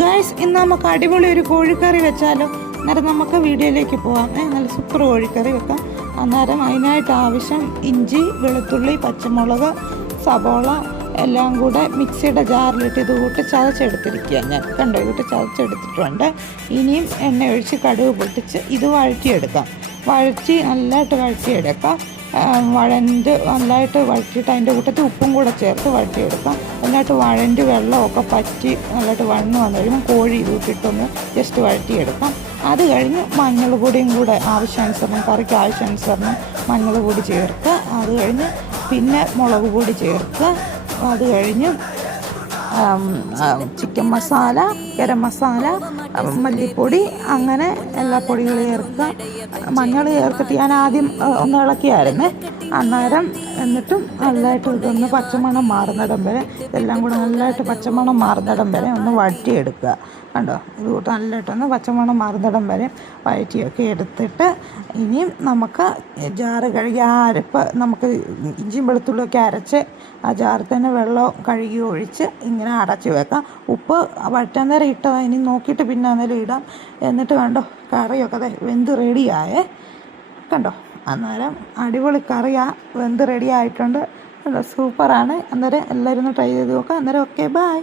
Guys, ഇന്ന് നമുക്ക് അടിപൊളി ഒരു കോഴിക്കറി വെച്ചാലോ? അന്നേരം നമുക്ക് വീഡിയോയിലേക്ക് പോകാം. നല്ല സൂപ്പർ കോഴിക്കറി വെക്കാം. അന്നേരം അതിനായിട്ട് ആവശ്യം ഇഞ്ചി, വെളുത്തുള്ളി, പച്ചമുളക്, സബോള എല്ലാം കൂടെ മിക്സിയുടെ ജാറിലിട്ട് ഇത് കൂട്ട് ചതച്ചെടുത്തിരിക്കുക. ഞാൻ കണ്ടോ, കൂട്ട് ചതച്ചെടുത്തിട്ടുണ്ട്. ഇനിയും എണ്ണ ഒഴിച്ച് കടുക് പൊട്ടിച്ച് ഇത് വഴറ്റിയെടുക്കാം. നല്ലതായിട്ട് വഴറ്റിയെടുക്കാം. നല്ലതായിട്ട് വഴറ്റിയിട്ട് അതിൻ്റെ കൂട്ടത്തിൽ ഉപ്പും കൂടെ ചേർത്ത് വഴറ്റിയെടുക്കാം. നല്ലതായിട്ട് വഴൻ്റെ വെള്ളമൊക്കെ പറ്റി നല്ലതായിട്ട് വഴന്ന് വന്നു കഴിയുമ്പോൾ കോഴി ഇട്ടിട്ടൊന്ന് ജസ്റ്റ് വഴറ്റിയെടുക്കാം. അത് കഴിഞ്ഞ് മഞ്ഞൾ പൊടിയും കൂടെ ആവശ്യാനുസരണം, കറിക്ക് ആവശ്യാനുസരണം മഞ്ഞൾ പൊടി ചേർക്കുക. അത് കഴിഞ്ഞ് പിന്നെ മുളക് പൊടി ചേർക്കുക. അത് കഴിഞ്ഞ് ചിക്കൻ മസാല, ഗരം മസാല, മല്ലിപ്പൊടി, അങ്ങനെ എല്ലാ പൊടികളും ചേർക്കുക. മഞ്ഞൾ ചേർത്തിട്ട് ഞാൻ ആദ്യം ഒന്ന് ഇളക്കിയായിരുന്നേ. അന്നേരം എന്നിട്ടും നല്ലതായിട്ട് ഇതൊന്ന് പച്ചമണം മാറുന്നിടം വരെ, ഇതെല്ലാം കൂടെ നല്ലതായിട്ട് പച്ചമണം മാറുന്നിടം വരെ ഒന്ന് വഴറ്റിയെടുക്കുക. കണ്ടോ, ഇതുകൂട്ട് നല്ലതായിട്ടൊന്ന് പച്ചമണം മാറുന്നിടം വരെ വഴറ്റിയൊക്കെ എടുത്തിട്ട് ഇനിയും നമുക്ക് ജാറ് കഴുകി അരപ്പ് നമുക്ക് ഇഞ്ചിയും വെളുത്തുള്ളിയൊക്കെ അരച്ച് ആ ജാറിൽ തന്നെ വെള്ളം കഴുകി ഒഴിച്ച് ഇങ്ങനെ അടച്ച് വെക്കാം. ഉപ്പ് വഴറ്റാൻ നേരം ഇട്ടതാ, ഇനി നോക്കിയിട്ട് പിന്നെ അന്നേരം ഇടാം. എന്നിട്ട് കണ്ടോ, കറിയൊക്കെ വെന്ത് റെഡിയായേ. കണ്ടോ, അന്നേരം അടിപൊളി കറിയാണ്, വെന്ത് റെഡി ആയിട്ടുണ്ട്. സൂപ്പറാണ്. അന്നേരം എല്ലാവരും ഒന്ന് ട്രൈ ചെയ്ത് നോക്കാം. അന്നേരം ഓക്കെ, ബൈ.